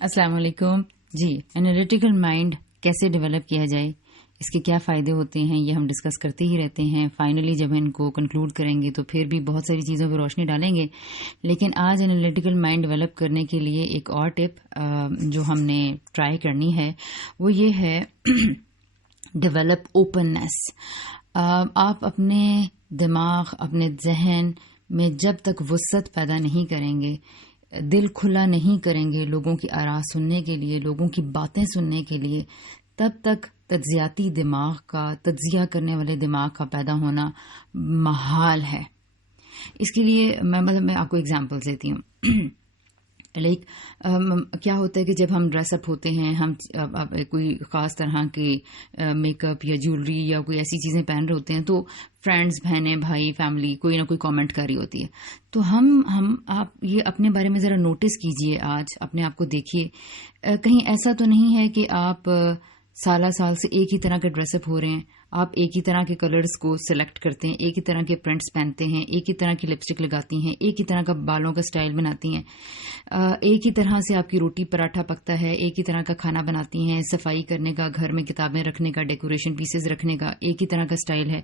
السلام علیکم جی. Analytical mind کیسے ڈیولپ کیا جائے, اس کے کیا فائدے ہوتے ہیں, یہ ہم ڈسکس کرتے ہی رہتے ہیں. فائنلی جب ان کو کنکلوڈ کریں گے تو پھر بھی بہت ساری چیزوں پہ روشنی ڈالیں گے. لیکن آج انالیٹیکل مائنڈ ڈیولپ کرنے کے لیے ایک اور ٹپ جو ہم نے ٹرائی کرنی ہے وہ یہ ہے ڈیولپ اوپننیس. آپ اپنے دماغ, اپنے ذہن میں جب تک وسعت پیدا نہیں کریں گے, دل کھلا نہیں کریں گے لوگوں کی آراء سننے کے لیے, لوگوں کی باتیں سننے کے لیے, تب تک تجزیاتی دماغ کا, تجزیہ کرنے والے دماغ کا پیدا ہونا محال ہے. اس کے لیے میں آپ کو ایگزامپلس دیتی ہوں. لائک کیا ہوتا ہے کہ جب ہم ڈریس اپ ہوتے ہیں, ہم کوئی خاص طرح کے میک اپ یا جیولری یا کوئی ایسی چیزیں پہن رہے ہوتے ہیں تو فرینڈز, بہنیں, بھائی, فیملی کوئی نہ کوئی کامنٹ کر رہی ہوتی ہے. تو آپ یہ اپنے بارے میں ذرا نوٹس کیجئے, آج اپنے آپ کو دیکھیے, کہیں ایسا تو نہیں ہے کہ آپ سالہ سال سے ایک ہی طرح کے ڈریس اپ ہو رہے ہیں, آپ ایک ہی طرح کے کلرز کو سلیکٹ کرتے ہیں, ایک ہی طرح کے پرنٹس پہنتے ہیں, ایک ہی طرح کی لپسٹک لگاتی ہیں, ایک ہی طرح کا بالوں کا سٹائل بناتی ہیں, ایک ہی طرح سے آپ کی روٹی پراٹھا پکتا ہے, ایک ہی طرح کا کھانا بناتی ہیں, صفائی کرنے کا, گھر میں کتابیں رکھنے کا, ڈیکوریشن پیسز رکھنے کا ایک ہی طرح کا سٹائل ہے.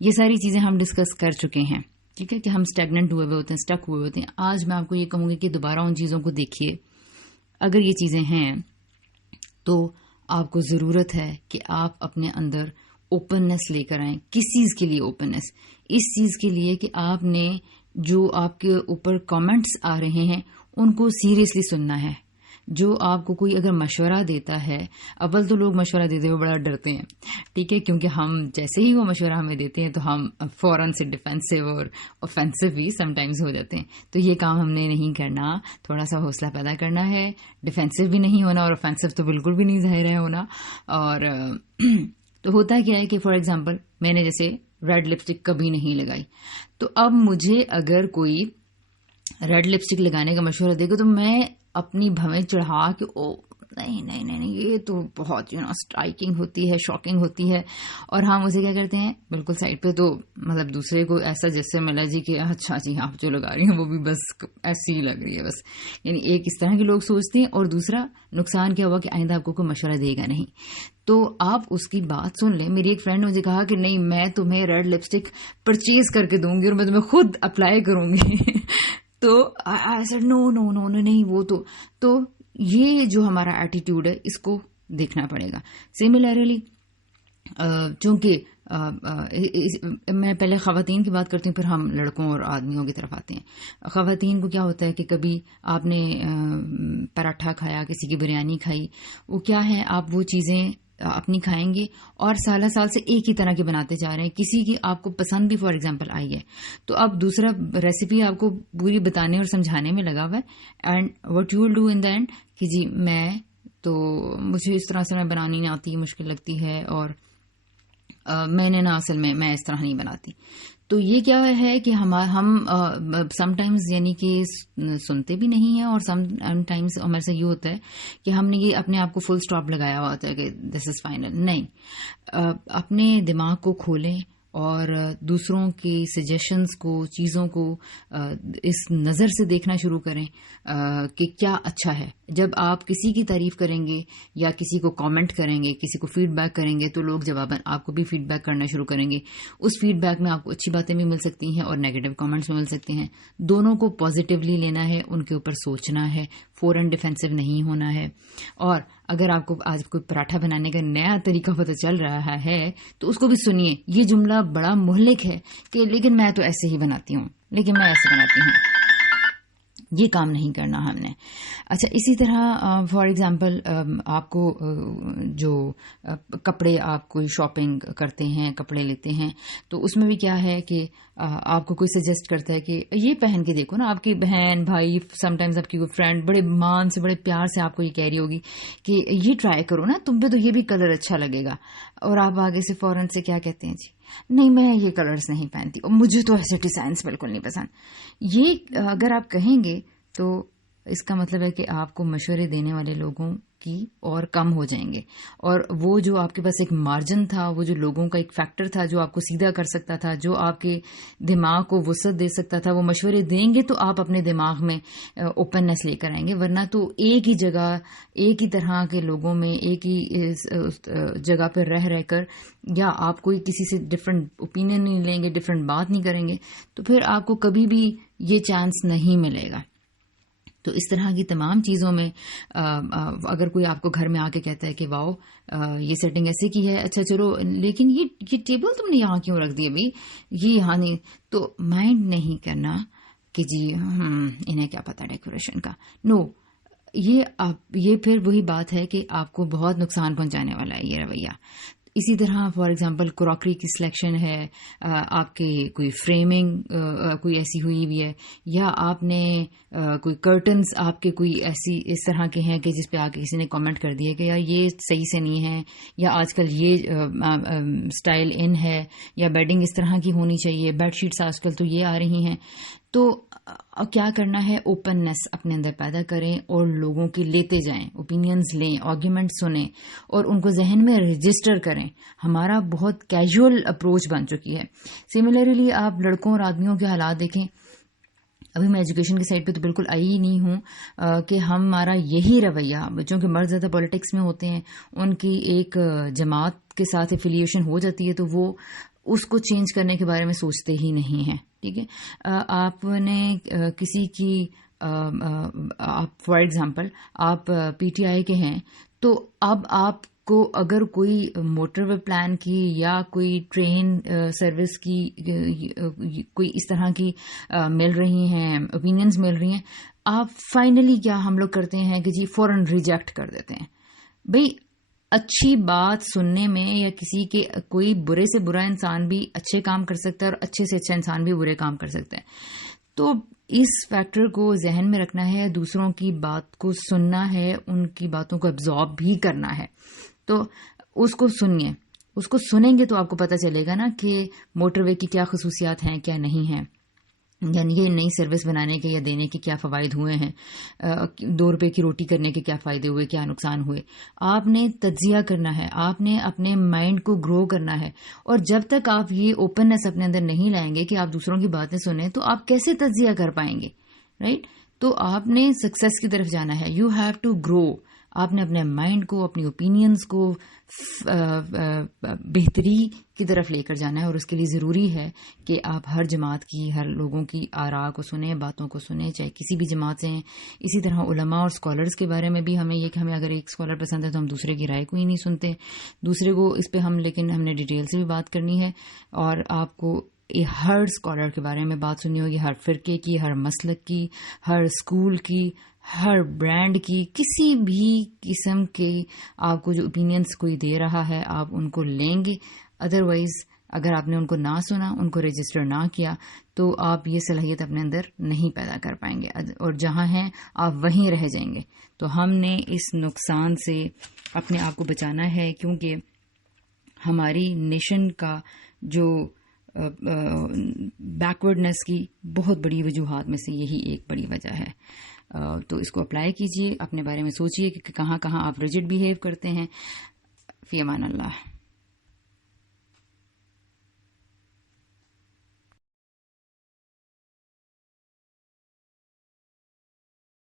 یہ ساری چیزیں ہم ڈسکس کر چکے ہیں, ٹھیک ہے, کہ ہم اسٹیگننٹ ہوئے ہوتے ہیں, اسٹک ہوئے ہوتے ہیں. آج میں آپ کو یہ کہوں گی کہ دوبارہ ان چیزوں کو دیکھیے. اگر یہ چیزیں ہیں تو آپ کو ضرورت ہے کہ آپ اپنے اندر اوپننیس لے کر آئیں. کس چیز کے لیے اوپننیس؟ اس چیز کے لیے کہ آپ نے جو آپ کے اوپر کامنٹس آ رہے ہیں ان کو سیریسلی سننا ہے. جو آپ کو کوئی اگر مشورہ دیتا ہے, اول تو لوگ مشورہ دیتے ہوئے بڑا ڈرتے ہیں, ٹھیک ہے, کیونکہ ہم جیسے ہی وہ مشورہ ہمیں دیتے ہیں تو ہم فوراً سے ڈیفینسو اور اوفینسو بھی سم ٹائمز ہو جاتے ہیں. تو یہ کام ہم نے نہیں کرنا, تھوڑا سا حوصلہ پیدا کرنا ہے, ڈیفینسو بھی نہیں ہونا اور اوفینسو تو بالکل بھی نہیں ظاہر ہے ہونا. اور تو ہوتا کیا ہے کہ فار ایگزامپل میں نے جیسے ریڈ لپسٹک کبھی نہیں لگائی, تو اب مجھے اگر کوئی ریڈ لپسٹک لگانے کا مشورہ دے گا تو میں اپنی بھویں چڑھا کے نہیں یہ تو بہت اسٹرائکنگ ہوتی ہے, شاکنگ ہوتی ہے, اور ہم اسے کیا کرتے ہیں بالکل سائڈ پہ. تو مطلب دوسرے کو ایسا جیسے ملا جی کہ اچھا جی آپ جو لگا رہی ہیں وہ بھی بس ایسی ہی لگ رہی ہے بس. یعنی ایک اس طرح کے لوگ سوچتے ہیں, اور دوسرا نقصان کیا ہوا کہ آئندہ آپ کو کوئی مشورہ دے گا نہیں. تو آپ اس کی بات سن لیں. میری ایک فرینڈ نے مجھے کہا کہ نہیں میں تمہیں ریڈ لپسٹک پرچیز کر کے دوں گی اور میں تمہیں خود اپلائی کروں گی. تو نو نہیں وہ تو یہ جو ہمارا ایٹیٹیوڈ ہے اس کو دیکھنا پڑے گا. سملرلی چونکہ میں پہلے خواتین کی بات کرتی ہوں, پھر ہم لڑکوں اور آدمیوں کی طرف آتے ہیں. خواتین کو کیا ہوتا ہے کہ کبھی آپ نے پراٹھا کھایا, کسی کی بریانی کھائی, وہ کیا ہے آپ وہ چیزیں اپنی کھائیں گے اور سالہ سال سے ایک ہی طرح کے بناتے جا رہے ہیں. کسی کی آپ کو پسند بھی فار ایگزامپل آئی ہے تو اب دوسرا ریسیپی آپ کو پوری بتانے اور سمجھانے میں لگا ہوا ہے. And what you will do in the and کہ جی مجھے اس طرح سے میں بنانی نہیں آتی, مشکل لگتی ہے, اور میں نے نا اصل میں اس طرح نہیں بناتی. تو یہ کیا ہے کہ ہم سم ٹائمز یعنی کہ سنتے بھی نہیں ہیں, اور سم ٹائمز ہمارے سے یہ ہوتا ہے کہ ہم نے یہ اپنے آپ کو فل سٹاپ لگایا ہوا ہوتا ہے کہ دس از فائنل. نہیں, اپنے دماغ کو کھولیں اور دوسروں کی سجیشنز کو, چیزوں کو اس نظر سے دیکھنا شروع کریں کہ کیا اچھا ہے. جب آپ کسی کی تعریف کریں گے یا کسی کو کامنٹ کریں گے, کسی کو فیڈ بیک کریں گے, تو لوگ جواباً آپ کو بھی فیڈ بیک کرنا شروع کریں گے. اس فیڈ بیک میں آپ کو اچھی باتیں بھی مل سکتی ہیں اور نیگیٹو کامنٹس بھی مل سکتے ہیں. دونوں کو پازیٹیولی لینا ہے, ان کے اوپر سوچنا ہے, فوراً ڈیفینسو نہیں ہونا ہے. اور اگر آپ کو آج کوئی پراٹھا بنانے کا نیا طریقہ پتہ چل رہا ہے تو اس کو بھی سنیے. یہ جملہ بڑا مہلک ہے کہ لیکن میں تو ایسے ہی بناتی ہوں, لیکن میں ایسے بناتی ہوں. یہ کام نہیں کرنا ہم نے. اچھا, اسی طرح فار ایگزامپل آپ کو جو کپڑے, آپ کوئی شاپنگ کرتے ہیں, کپڑے لیتے ہیں, تو اس میں بھی کیا ہے کہ آپ کو کوئی سجیسٹ کرتا ہے کہ یہ پہن کے دیکھو نا. آپ کی بہن, بھائی, سم ٹائمز آپ کی کوئی فرینڈ بڑے مان سے, بڑے پیار سے آپ کو یہ کہہ رہی ہوگی کہ یہ ٹرائی کرو نا, تم پہ تو یہ بھی کلر اچھا لگے گا. اور آپ آگے سے فوراً سے کیا کہتے ہیں, جی نہیں میں یہ کلرز نہیں پہنتی, اور مجھے تو ایسے ڈیزائنس بالکل نہیں پسند. یہ اگر آپ کہیں گے تو اس کا مطلب ہے کہ آپ کو مشورے دینے والے لوگوں کی اور کم ہو جائیں گے. اور وہ جو آپ کے پاس ایک مارجن تھا، وہ جو لوگوں کا ایک فیکٹر تھا جو آپ کو سیدھا کر سکتا تھا، جو آپ کے دماغ کو وسعت دے سکتا تھا، وہ مشورے دیں گے تو آپ اپنے دماغ میں اوپننس لے کر آئیں گے. ورنہ تو ایک ہی جگہ، ایک ہی طرح کے لوگوں میں، ایک ہی جگہ پہ رہ کر، یا آپ کوئی کسی سے ڈفرینٹ اوپینین نہیں لیں گے، ڈفرینٹ بات نہیں کریں گے، تو پھر آپ کو کبھی بھی یہ چانس نہیں ملے گا. تو اس طرح کی تمام چیزوں میں اگر کوئی آپ کو گھر میں آ کے کہتا ہے کہ واؤ یہ سیٹنگ ایسے کی ہے، اچھا چلو لیکن یہ ٹیبل تم نے یہاں کیوں رکھ دی ابھی، یہ یہاں نہیں، تو مائنڈ نہیں کرنا کہ جی انہیں کیا پتا ڈیکوریشن کا. نو، یہ پھر وہی بات ہے کہ آپ کو بہت نقصان پہنچانے والا ہے یہ رویہ. اسی طرح فار ایگزامپل کراکری کی سلیکشن ہے، آپ کے کوئی فریمنگ کوئی ایسی ہوئی ہوئی ہے، یا آپ نے کوئی کرٹنز آپ کے کوئی ایسی اس طرح کے ہیں کہ جس پہ آ کے کسی نے کامنٹ کر دیا کہ یار یہ صحیح سے نہیں ہے، یا آج کل یہ سٹائل ان ہے، یا بیڈنگ اس طرح کی ہونی چاہیے، بیڈ شیٹس آج کل تو یہ آ رہی ہیں. تو کیا کرنا ہے، اوپننس اپنے اندر پیدا کریں اور لوگوں کی لیتے جائیں، اوپینینز لیں، آرگیومنٹ سنیں اور ان کو ذہن میں رجسٹر کریں. ہمارا بہت کیجول اپروچ بن چکی ہے. سملرلی آپ لڑکوں اور آدمیوں کے حالات دیکھیں. ابھی میں ایجوکیشن کی سائڈ پہ تو بالکل آئی ہی نہیں ہوں کہ ہمارا یہی رویہ، بچوں کے مرد زیادہ پالیٹکس میں ہوتے ہیں، ان کی ایک جماعت کے ساتھ ایفیلیشن ہو جاتی ہے تو وہ اس کو چینج کرنے کے بارے میں سوچتے ہی نہیں ہیں. ٹھیک ہے، آپ نے کسی کی آپ فار ایگزامپل آپ پی ٹی آئی کے ہیں، تو اب آپ کو اگر کوئی موٹر وے پلان کی یا کوئی ٹرین سروس کی کوئی اس طرح کی مل رہی ہیں، اوپینینز مل رہی ہیں، آپ فائنلی کیا ہم لوگ کرتے ہیں کہ جی فوراً ریجیکٹ کر دیتے ہیں. بھئی اچھی بات سننے میں، یا کسی کے کوئی برے سے برا انسان بھی اچھے کام کر سکتا ہے اور اچھے سے اچھا انسان بھی برے کام کر سکتا ہے. تو اس فیکٹر کو ذہن میں رکھنا ہے، دوسروں کی بات کو سننا ہے، ان کی باتوں کو ابزارب بھی کرنا ہے. تو اس کو سنیے، اس کو سنیں گے تو آپ کو پتہ چلے گا نا کہ موٹر وے کی کیا خصوصیات ہیں، کیا نہیں ہیں، یعنی یہ نئی سروس بنانے کے یا دینے کے کیا فوائد ہوئے ہیں، 2 روپے کی روٹی کرنے کے کیا فائدے ہوئے، کیا نقصان ہوئے. آپ نے تجزیہ کرنا ہے، آپ نے اپنے مائنڈ کو گرو کرنا ہے. اور جب تک آپ یہ اوپننس اپنے اندر نہیں لائیں گے کہ آپ دوسروں کی باتیں سنیں، تو آپ کیسے تجزیہ کر پائیں گے، رائٹ؟ تو آپ نے سکسیس کی طرف جانا ہے. You have to grow. آپ نے اپنے مائنڈ کو، اپنی اوپینینز کو بہتری کی طرف لے کر جانا ہے، اور اس کے لیے ضروری ہے کہ آپ ہر جماعت کی، ہر لوگوں کی آراء کو سنیں، باتوں کو سنیں، چاہے کسی بھی جماعت سے ہیں. اسی طرح علماء اور اسکالرز کے بارے میں بھی ہمیں یہ کہ ہمیں اگر ایک اسکالر پسند ہے تو ہم دوسرے کی رائے کو ہی نہیں سنتے، دوسرے کو اس پہ لیکن ہم نے ڈیٹیل سے بھی بات کرنی ہے. اور آپ کو ہر اسکالر کے بارے میں بات سننی ہوگی، ہر فرقے کی، ہر مسلک کی، ہر اسکول کی، ہر برانڈ کی، کسی بھی قسم کے آپ کو جو اوپینینز کوئی دے رہا ہے آپ ان کو لیں گے. ادروائز اگر آپ نے ان کو نہ سنا، ان کو رجسٹر نہ کیا، تو آپ یہ صلاحیت اپنے اندر نہیں پیدا کر پائیں گے، اور جہاں ہیں آپ وہیں رہ جائیں گے. تو ہم نے اس نقصان سے اپنے آپ کو بچانا ہے، کیونکہ ہماری نیشن کا جو بیکورڈنس کی بہت بڑی وجوہات میں سے یہی ایک بڑی وجہ ہے. تو اس کو اپلائی کیجئے، اپنے بارے میں سوچئے کہ کہاں کہاں آپ ریجڈ بیہیو کرتے ہیں. فی امان اللہ.